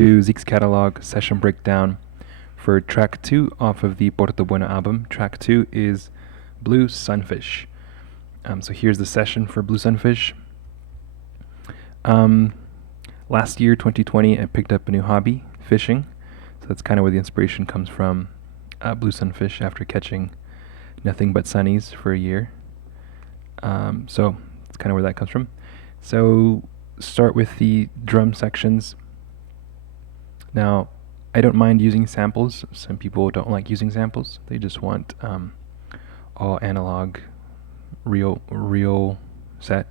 To Zeek's catalog session breakdown for track 2 off of the Porto Bueno album. Track 2 is Blue Sunfish. So here's the session for Blue Sunfish. Last year, 2020, I picked up a new hobby, fishing. So that's kind of where the inspiration comes from. Blue Sunfish after catching nothing but sunnies for a year. So that's kind of where that comes from. So start with the drum sections. Now, I don't mind using samples. Some people don't like using samples. They just want all analog, real set,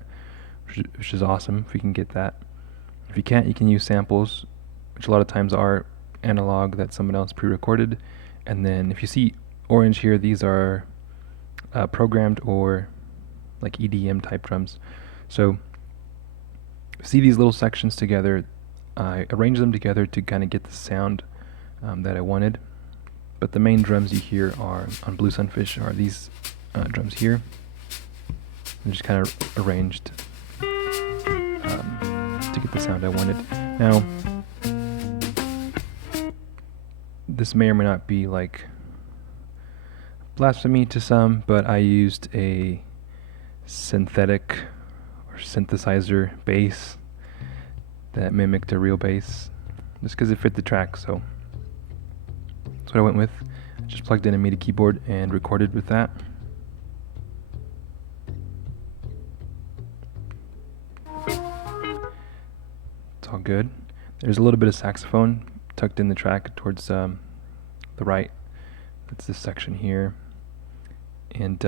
which is awesome if you can get that. If you can't, you can use samples, which a lot of times are analog that someone else pre-recorded. And then if you see orange here, these are programmed or like EDM type drums. So see these little sections together. I arranged them together to kind of get the sound that I wanted. But the main drums you hear are on Blue Sunfish are these drums here. I just kind of arranged to get the sound I wanted. Now, this may or may not be like blasphemy to some, but I used a synthetic or synthesizer bass that mimicked a real bass, just because it fit the track. So that's what I went with. I just plugged in a MIDI keyboard and recorded with that. It's all good. There's a little bit of saxophone tucked in the track towards the right. That's this section here. And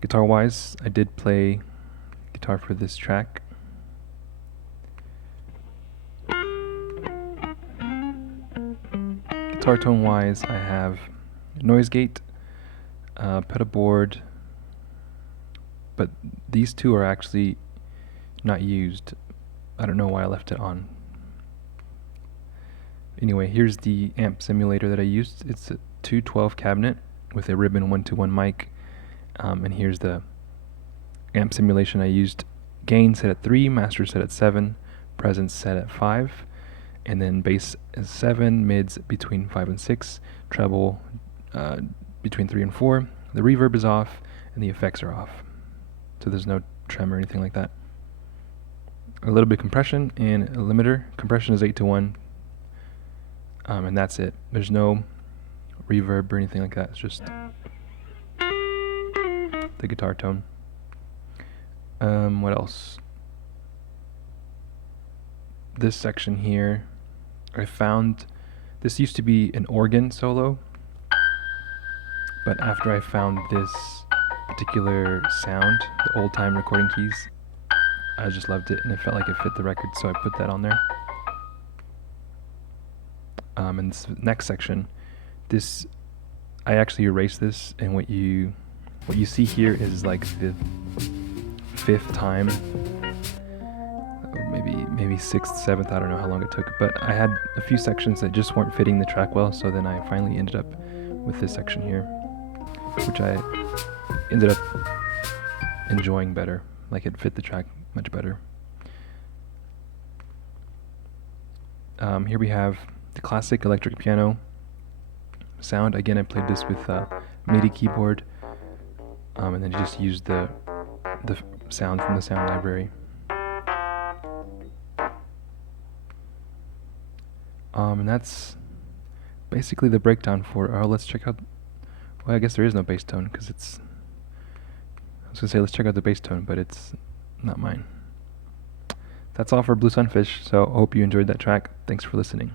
guitar-wise, I did play guitar for this track. Guitar tone wise, I have noise gate, pedal board, but these two are actually not used. I don't know why I left it on. Anyway, here's the amp simulator that I used. It's a 212 cabinet with a ribbon 1-to-1 mic, and here's the amp simulation I used. Gain set at 3, master set at 7, presence set at 5. And then bass is 7, mids between 5 and 6, treble between 3 and 4. The reverb is off, and the effects are off. So there's no tremor or anything like that. A little bit of compression and a limiter. Compression is 8-to-1, and that's it. There's no reverb or anything like that. It's just the guitar tone. What else? This section here, I found this used to be an organ solo, but after I found this particular sound, the old time recording keys, I just loved it and it felt like it fit the record, so I put that on there. And this next section, this I actually erased this, and what you see here is like the 5th time. Maybe 6th, 7th, I don't know how long it took, but I had a few sections that just weren't fitting the track well, so then I finally ended up with this section here, which I ended up enjoying better, like it fit the track much better. Here we have the classic electric piano sound. Again, I played this with MIDI keyboard, and then just used the sound from the sound library. And that's basically the breakdown for, let's check out, well, I guess there is no bass tone, because it's, I was going to say let's check out the bass tone, but it's not mine. That's all for Blue Sunfish, so I hope you enjoyed that track. Thanks for listening.